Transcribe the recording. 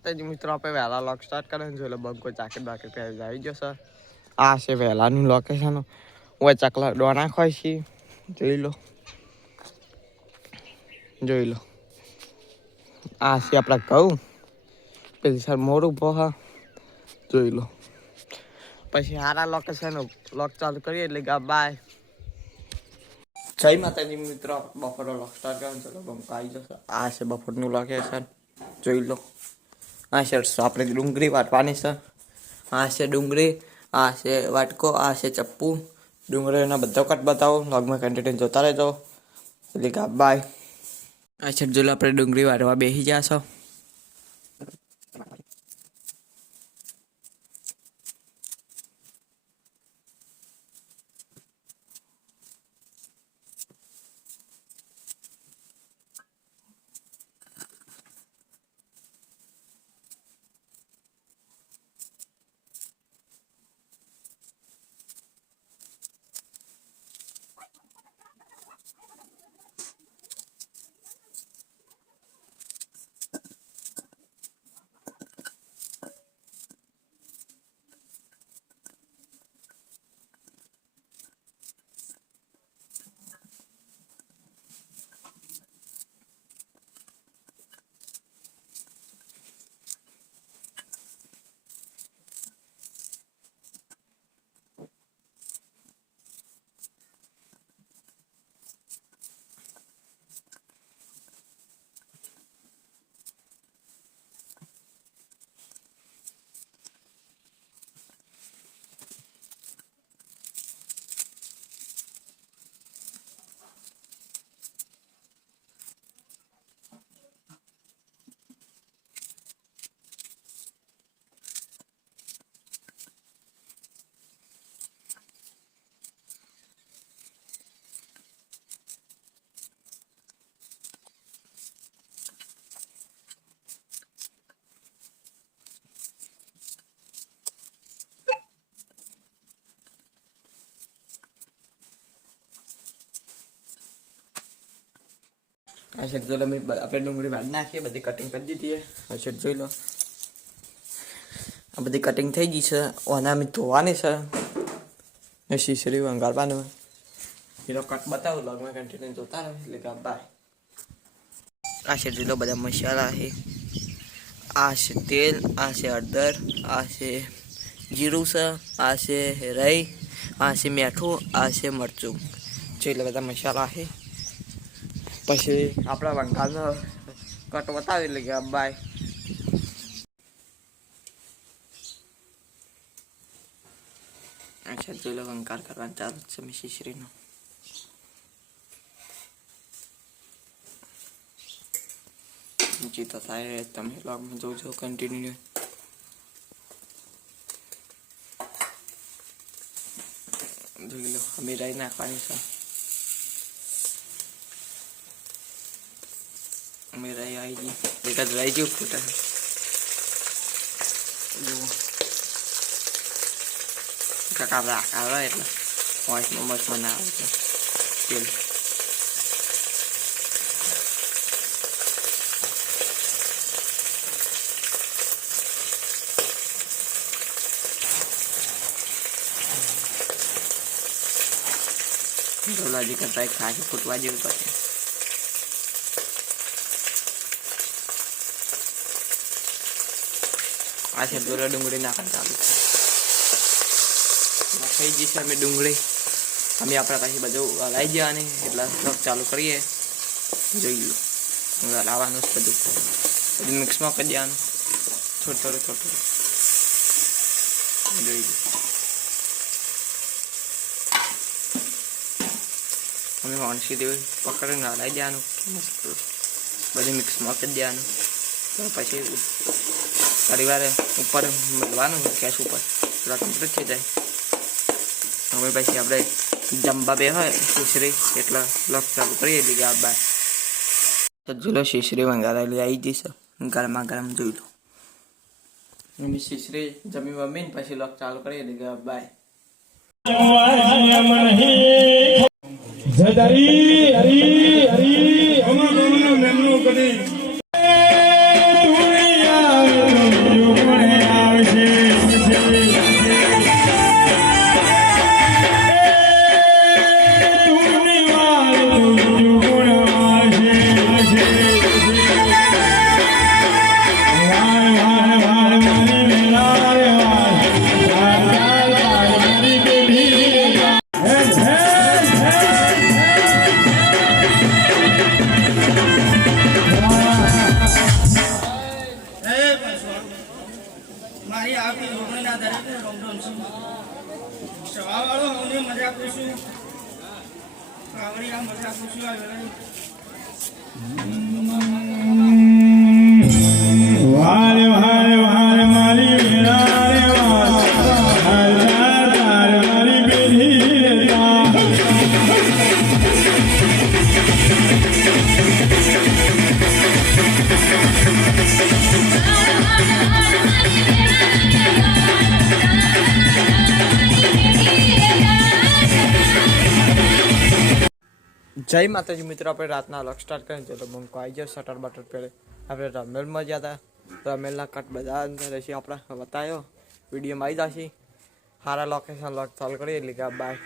માતાજી મિત્રો આપણે વહેલા લોક સ્ટાર્ટ કરે ને જોઈ લો બંકો ચાકર બાકર પહેરી આવી જશે આ છે વહેલાનું લોકેશન ઓય ચકલા ડોના ખોય છે જોઈ લો આ છે આપણા ઘઉં પેલી સર મોર ઉભો હા જોઈ લો પછી હારા લોકેશન લોક ચાલુ કરીએ એટલે કે બાય જય માતાજી મિત્રો બપોરનો લોક સ્ટાર્ટ કરે ચલો બંકો આવી જશે આ છે બપોરનું લોકેશન જોઈ લો આ છે આપણે ડુંગળી વાટવાની છે આ છે ડુંગળી આ છે વાટકો આ છે ચપ્પુ ડુંગળીના બધા કટ બતાવો લોગમાં કન્ટેન્ટ જોતા રહેજો એટલે કે બાય આ છે જો આપણે ડુંગળી વાટવા બેસી જશો આ શેટ જોઈ લો આપણે ડુંગળી વાળી નાખીએ બધી કટિંગ કરી દીધી આ શેટ જોઈ લો આ બધી કટિંગ થઈ ગઈ છે ઓના અમે ધોવાની છે શીશરી વંગાળવાનું એનો કટ બતાવું લગમાં કન્ટિન્યુ જોતા રહે એટલે કે બાય આ શેટ જોઈ લો બધા મસાલા છે આ છે તેલ આ છે હળદર આ છે જીરું છે આ છે રાઈ આ છે મીઠું આ છે મરચું જોઈ લો બધા મસાલા છે પછી આપણા વંગાળનો કટ બતાવી એટલે કે બાય અચ્છા જોઈ લો વંકાર કરવાનું ચાલુ છે મેં શીશરીનો જીતો થાય તમે લોગમાં જોજો કન્ટિન્યુ જોઈ લો અમે રાઈ નાખવાની છે मेरा आई जी देखा ड्राई जी फूटा है kakak bakal lah itu mau mas mana itu kill itu lagi kata kasih put wajib pakai આ છે દોરા ડુંગળી નાખવાનું ચાલુ છે થઈ ગઈ છે અમે ડુંગળી અમે આપણા પાસે બધું હલાવી જવાની એટલે સ્ટોક ચાલુ કરીએ જોઈ લો હલાવવાનું છે બધું મિક્સમાં કરી દેવાનું થોડું થોડું જોઈ લો અમે વાણસી દેવી પકડીને હલાવી દેવાનું મસ્ત બધું મિક્સમાં કરી દેવાનું પછી પરિવારે ઉપર મળવાનું ગેસ ઉપર થોડા કમ્પ્લીટ થઈ જાય હવે પછી આપણે જમવા બે હોય શીશરી એટલા લોક ચાલુ કરીએ એટલે કે આ બાય સજ્જુલો શીશરી વંગારેલી આવી જઈશ ગરમા ગરમ જોઈ લો અમે શીશરી જમી વમીને પછી લોક ચાલુ કરીએ એટલે કે આ બાય હરી હરી હરી અમારો મેમનો કરી આપી રોકણીના દરેકને લોકડાઉન છે સવાવાળો હવે મજા પૂછું આવડી આ મજા પૂછું આવ્યો વારે વારે વારે મારી વીણા રે તાર મારી બેઠી રે જય માતાજી મિત્રો, આપણે રાતના લક સ્ટાર્ટ કરીને તો બંકો આવી જાય શટર બટર પહેલે આપણે રમેલમાં ગયા હતા. રમેલના કટ બધા અંદર છે આપણે બતાવ્યો વિડીયોમાં આવી જશે. સારા લોકેશન લોક ચાલુ કરીએ એટલે કે બાય.